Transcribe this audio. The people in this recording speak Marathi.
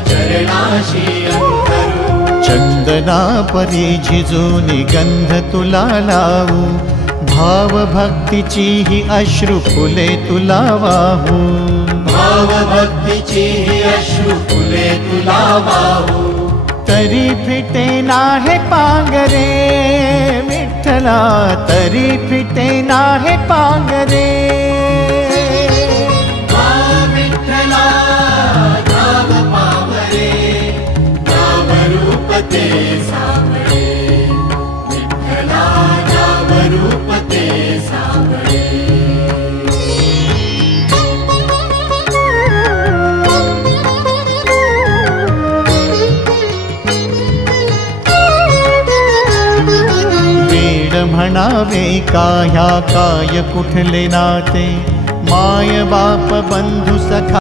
चरणाशी अंतरू। चंदना परी झिजूनी गंध तुला लावू, भाव भक्तीची ही अश्रु फुले तुला वाहू। भाव भक्तीची ही अश्रु फुले तुला वाहू। तरी फिटे नाहे पांगरे विठ्ठला, तरी फिटे नाहे पांगरे। विठ्ठला नाम पावरे, नाम रूप ते सावळे। विठ्ठला नाम रूप ते सावळे। म्हणावे काह्या काय कुठले नाते, माय बाप बंधु सखा